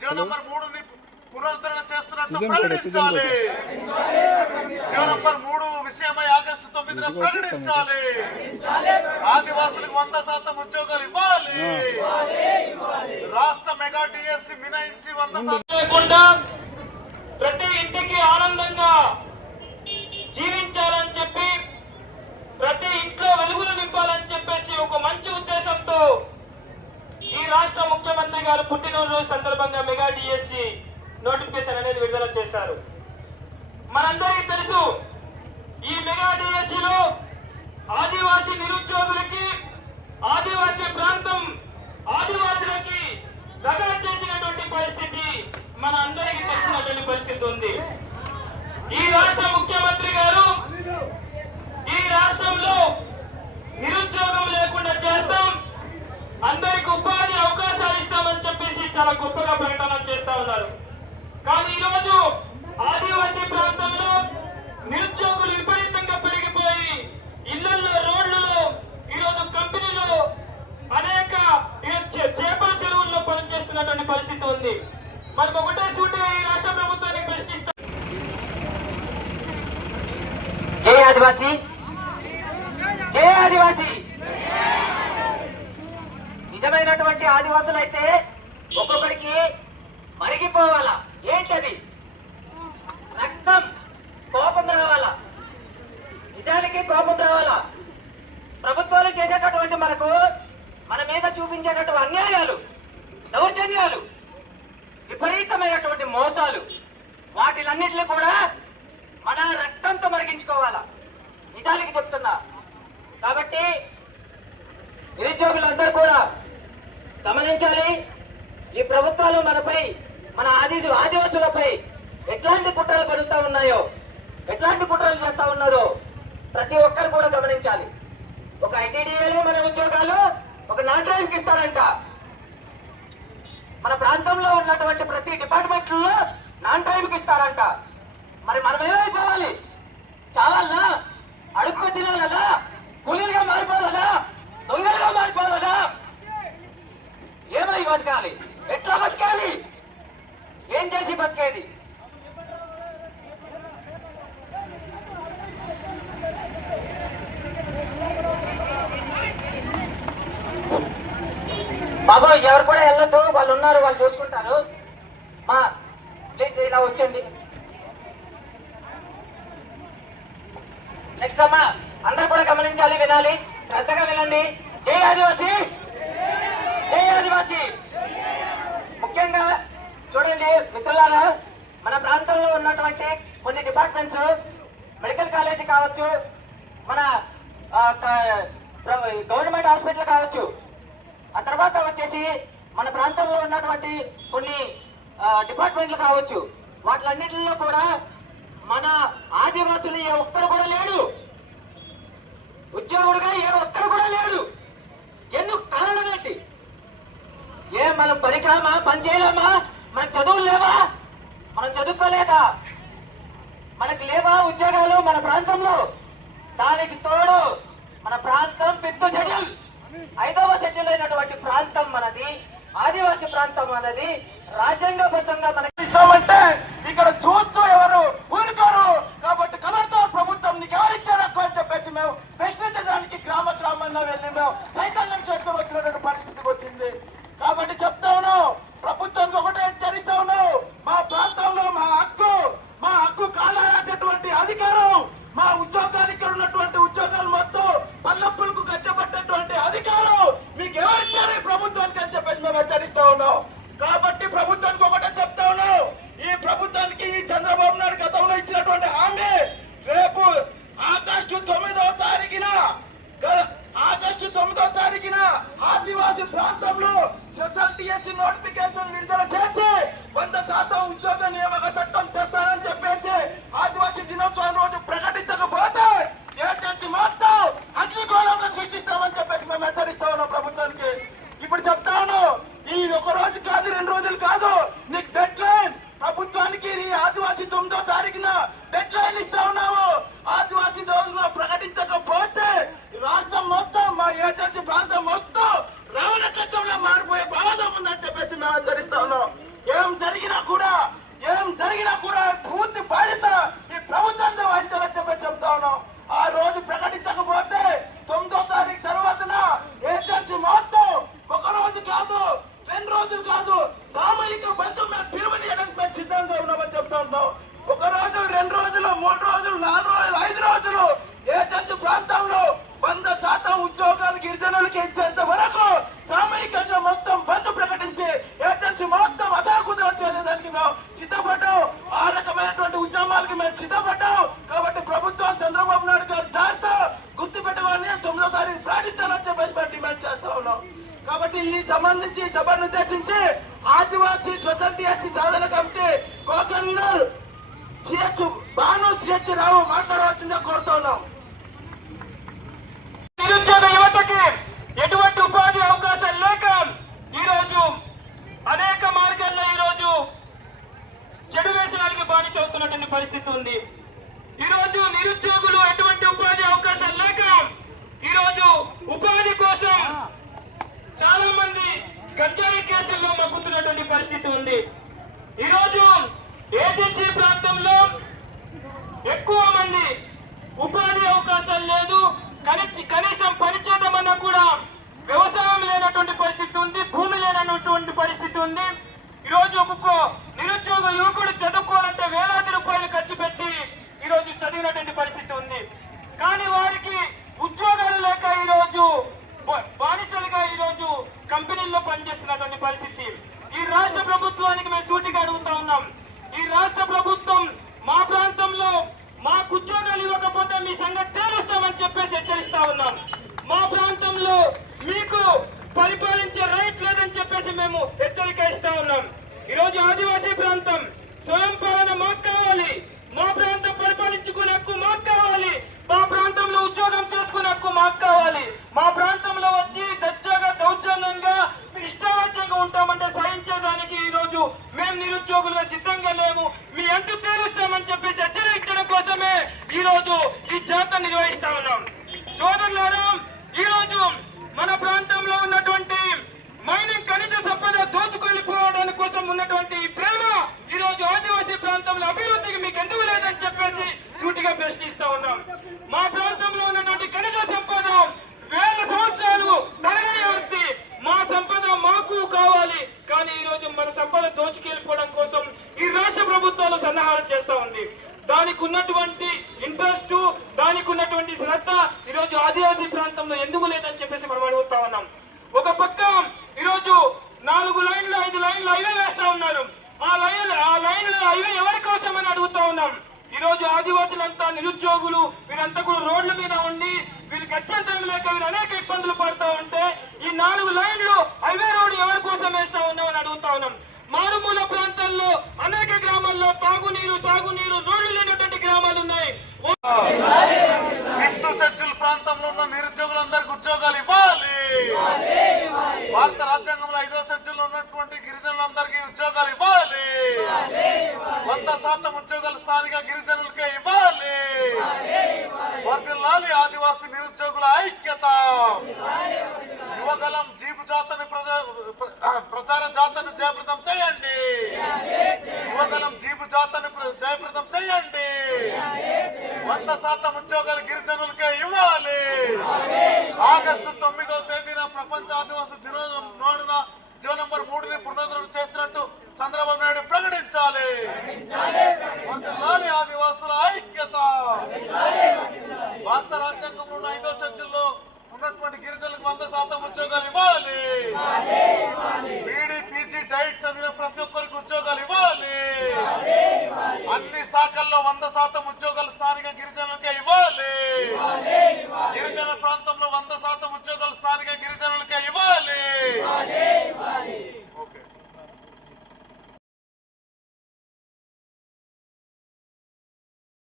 GO number మూడుని పునరుద్ధరణ చేస్తున్నట్టు సీజన్ కోడ్, సీజన్ ప్రకటించాలి. జీవో నంబర్ మూడు విషయమై ఆగస్టు తొమ్మిదిన ప్రకటించాలి. ఆదివాసులకు వంద శాతం ఉద్యోగాలు ఇవ్వాలి. రాష్ట్ర మెగా డిఎస్సి మినహాయించి వంద శాతం లేకుండా ప్రతి ఇంటికి ఆనందంగా జీవించాలని చెప్పి ప్రతి ఇంట్లో వెలుగులు నింపాలని చెప్పేసి ఒక మంచి ఉద్దేశంతో ఈ రాష్ట్ర ముఖ్యమంత్రి గారు పుట్టినరోజు సందర్భంగా మెగా డిఎస్సి నోటిఫికేషన్ అనేది విడుదల చేశారు మనందరికీ తెలుసు ఈ మెగా డిఎస్సిలో ఆదివాసీ నిరుద్యోగులకి ఆదివాసీ ప్రాంతం ఆదివాసులకి దగా చేసినటువంటి పరిస్థితి మన అందరికీ తెలిసినటువంటి పరిస్థితి ఉంది. ఈ రాష్ట్ర ముఖ్యమంత్రి గారు ఈ రాష్ట్రంలో నిరుద్యోగం లేకుండా చేస్తాం అందరికి ఉపాధి అవకాశాలు ఇస్తామని చెప్పేసి చాలా గొప్పగా ప్రకటన చేస్తా ఉన్నారు కానీ ఈరోజు ఆదివాసీ ప్రాంతంలో నిరుద్యోగులు విపరీతంగా పెరిగిపోయి ఇళ్ళలో రోడ్లలో ఈరోజు కంపెనీలో అనేక ఈ చే- చేపల చెరువుల్లో పనిచేస్తున్నటువంటి పరిస్థితి ఉంది. మరి ఒకటే సూటిగా ఈ రాష్ట్ర ప్రభుత్వాన్ని ప్రశ్నిస్తాం జై ఆదివాసీ. జై ఆదివాసీ. నిజమైనటువంటి ఆదివాసులు అయితే ఒక్కొక్కడికి మరిగిపోవాలా? ఏంటది? వీటన్నిటిని కూడా మన రక్తంతో మరిగించుకోవాలా? నిజానికి చెప్తున్నా. కాబట్టి నిరుద్యోగులందరూ కూడా గమనించాలి ఈ ప్రభుత్వాలు మనపై మన ఆది ఆదివాసులపై ఎట్లాంటి కుట్రలు పడుతూ ఉన్నాయో ఎట్లాంటి కుట్రలు చేస్తా ఉన్నారో ప్రతి ఒక్కరు కూడా గమనించాలి. ఒక ఐటీడీఏలో మన ఉద్యోగాలు ఒక నాటకానికి ఇస్తారంట. మన ప్రాంతంలో ఉన్నటువంటి ప్రతి డిపార్ట్మెంట్లో నాన్ టైంకి ఇస్తారంట. మరి మనం ఏమైపోవాలి? చాలా అడుక్కు తినాలనా? కూలీలుగా మారిపోవాలనా? దొంగలుగా మారిపోవాలనా? ఏమై బతకాలి? ఎట్లా బతకాలి? ఏం చేసి బతికేది? బాబు ఎవరు కూడా వెళ్ళొద్దు వాళ్ళు ఉన్నారు వాళ్ళు చూసుకుంటారు. మా ప్లీజ్ ఇలా వచ్చండి నెక్స్ట్ అమ్మా అందరూ కూడా గమనించాలి వినాలి. శ్రద్ధగా వినండి. జై ఆదివాసి. జై ఆదివాసి. ముఖ్యంగా చూడండి మిత్రులారా మన ప్రాంతంలో ఉన్నటువంటి కొన్ని డిపార్ట్మెంట్స్ మెడికల్ కాలేజీ కావచ్చు మన గవర్నమెంట్ హాస్పిటల్ కావచ్చు. ఆ తర్వాత వచ్చేసి మన ప్రాంతంలో ఉన్నటువంటి కొన్ని డిపార్ట్మెంట్లు కావచ్చు. వాటిలన్నింటిలో కూడా మన ఆదివాసులు ఏ ఒక్కరు కూడా లేడు. ఉద్యోగుడుగా ఏ ఒక్కరు కూడా లేడు. ఎందుకు కారణం ఏంటి? ఏ మనం పనికిరామా? పని చేయలేమా? మన చదువులు లేవా? మనం చదువుకోలేక మనకు లేవా ఉద్యోగాలు మన ప్రాంతంలో? దానికి తోడు మన ప్రాంతం పెద్ద షెడ్యూల్ ఐదవ షెడ్యూల్ అయినటువంటి ప్రాంతం మనది. ఆదివాసీ ప్రాంతం మనది. రాజ్యాంగబద్ధంగా మనకి ఇస్తామంటే ఇక్కడ చూస్తూ ఎవరు ఊరుకోరు. కాబట్టి కలర్తో ప్రభుత్వం నీకు ఎవరిచ్చారు అని చెప్పేసి మేము ప్రశ్నించడానికి గ్రామ గ్రామంలో వెళ్ళి మేము చైతన్యం చేసుకుని వచ్చినటువంటి పరిస్థితికి వచ్చింది కాబట్టి చెప్తా ఉన్నాం ప్రభుత్వానికి ఒకటే హెచ్చరిస్తా ఉన్నాం మా ప్రాంతంలో మా హక్కు మా హక్కు కాలారాసేటువంటి అధికారం మా ఉద్యోగానికి ఉన్నటువంటి ఉద్యోగాలు మొత్తం పల్లప్పులకు కట్టబట్టేటువంటి అధికారం మీకు ఎవరిచ్చారు ఈ ప్రభుత్వానికి అని చెప్పేసి మేము హెచ్చరిస్తా ఉన్నాం కాబట్టి ప్రభుత్వానికి ఒకటే చెప్తా ఉన్నాం ఈ ప్రభుత్వానికి ఈ చంద్రబాబు నాయుడు గతంలో ఇచ్చినటువంటి హామీ రేపు ఆగస్టు తొమ్మిదవ తారీఖున గ- ఆగస్టు తొమ్మిదవ తారీఖున ఆదివాసీ ప్రాంతంలో ఎస్ఎల్టీఎస్ నోటిఫికేషన్ విడుదల చేసి వంద శాతం ఉద్యోగ నియామక చట్టం తెస్తానని చెప్పేసి ఆదివాసీ దినోత్సవం రోజు మేము సిద్ధపడ్డాం. కాబట్టి ప్రభుత్వం చంద్రబాబు నాయుడు గారు దాంతో గుర్తు పెట్టవాలని తొమ్మిదో తారీఖు ప్రకటించాలని చెప్పేసి మేము డిమాండ్ చేస్తా ఉన్నాం. కాబట్టి ఈ సంబంధించి సభను ఉద్దేశించి ఆదివాసీ సొసైటీ ఎస్సీ సాధన committee co convener C H Bhanu C H Rao మాట్లాడవలసిందే కోరుతా అవుతున్నటువంటి పరిస్థితి ఉంది. ఈ రోజు నిరుద్యోగులు ఎటువంటి ఉపాధి అవకాశాలు లేక ఈ రోజు ఉపాధి కోసం చాలా మంది గంజాయి కేసుల్లో మగ్గుతున్నటువంటి పరిస్థితి ఉంది. ఈ రోజు ఏజెన్సీ ప్రాంతంలో ఎక్కువ మంది ఉపాధి అవకాశాలు లేదు. కని- కనీసం పని చేద్దామన్నా కూడా వ్యవసాయం లేనటువంటి పరిస్థితి ఉంది భూమి లేనటువంటి పరిస్థితి ఉంది. ఈ రోజు ఒక్కొక్క నిరుద్యోగ యువకుడు చదువుకోవాలంటే వేలాది రూపాయలు ఖర్చు పెట్టి ఈ రోజు చదివినటువంటి పరిస్థితి ఉంది. కానీ వారికి ఉద్యోగాలు లేక ఈ రోజు బానిసలుగా ఈ రోజు కంపెనీల్లో పనిచేస్తున్నటువంటి పరిస్థితి. ఈ రాష్ట్ర ప్రభుత్వానికి మేము సూటిగా అడుగుతా ఉన్నాం. ఈ రాష్ట్ర ప్రభుత్వం మా ప్రాంతంలో మాకు ఉద్యోగాలు ఇవ్వకపోతే మీ సంగతి తేలుస్తామని చెప్పేసి హెచ్చరిస్తా ఉన్నాం మా ప్రాంతంలో మీకు పరిపాలించే రైట్ లేదని చెప్పేసి మేము హెచ్చరిక ఇస్తా ఉన్నాం ఈరోజు ఆదివాసీ ప్రాంతం స్వయం పాలన మాకు కావాలి మా ప్రాంతం పరిపాలించుకునే హక్కు మాకు కావాలి మా ప్రాంతంలో ఉద్యోగం చేసుకునే హక్కు మాకు కావాలి మా ప్రాంతంలో వచ్చి దర్జాగా దౌర్జన్యంగా మీరు ఇష్టారాజ్యంగా ఉంటామంటే సహించడానికి ఈ రోజు మేము నిరుద్యోగులుగా సిద్ధంగా లేము మీ అంతు తేలుస్తామని చెప్పేసి హెచ్చరించడం కోసమే ఈ రోజు ఈ జాతర నిర్వహిస్తా ఉన్నాం సోదరులారా ఈ రోజు మన ప్రాంతంలో ఉన్నటువంటి మైనింగ్ ఖనిజ సంపద దోచుకెళ్ళిపోవడానికి కోసం ఉన్నటువంటి ఈ ప్రేమ ఈ రోజు ఆదివాసీ ప్రాంతంలో అభివృద్ధికి మీకు ఎందుకు లేదని చెప్పేసి సూటిగా ప్రశ్నిస్తా ఉన్నాం మా ప్రాంతంలో ఉన్నటువంటి ఖనిజ సంపద వేల సంవత్సరాలు తరగని వస్తే మా సంపద మాకు కావాలి కానీ ఈ రూపాయలు దోచుకెళ్ళిపోవడం కోసం ఈ రాష్ట్ర ప్రభుత్వాలు సన్నాహాలు చేస్తా ఉంది. దానికి ఉన్నటువంటి ఇంట్రెస్ట్ దానికి ఉన్నటువంటి శ్రద్ధ ఈ రోజు ఆదివాసీ ప్రాంతంలో ఎందుకు లేదని చెప్పేసి మనం అడుగుతా ఉన్నాం. ఒక పక్క ఈరోజు నాలుగు లైన్లు ఐదు లైన్లు హైవే వేస్తా ఉన్నారు. ఆ లైన్ ఆ లైన్లు హైవే ఎవరి కోసం అడుగుతా ఉన్నాం. ఈ రోజు ఆదివాసులంతా నిరుద్యోగులు వీరంతా కూడా రోడ్ల మీద ఉండి వీరికి అత్యంతం లేక వీరు అనేక ఇబ్బందులు పడుతూ ఉంటే ఈ నాలుగు లైన్లు హైవే రోడ్డు ఎవరి కోసం వేస్తా ఉన్నామని అడుగుతా ఉన్నాం. మారుమూల ప్రాంతాల్లో అనేక గ్రామాల్లో తాగునీరు సాగునీరు రోడ్లు లేనటువంటి గ్రామాలు ఉన్నాయి. ప్రాంతంలో ఉన్న నిరుద్యోగులందరికీ ఉద్యోగాలు ఇవ్వాలి. అన్ని శాఖల్లో వంద శాతం ఉద్యోగాలు స్థానిక గిరిజనులకే ఇవ్వాలి. గిరిజన ప్రాంతంలో వంద శాతం ఉద్యోగాలు స్థానిక గిరిజనులకే ఇవ్వాలి.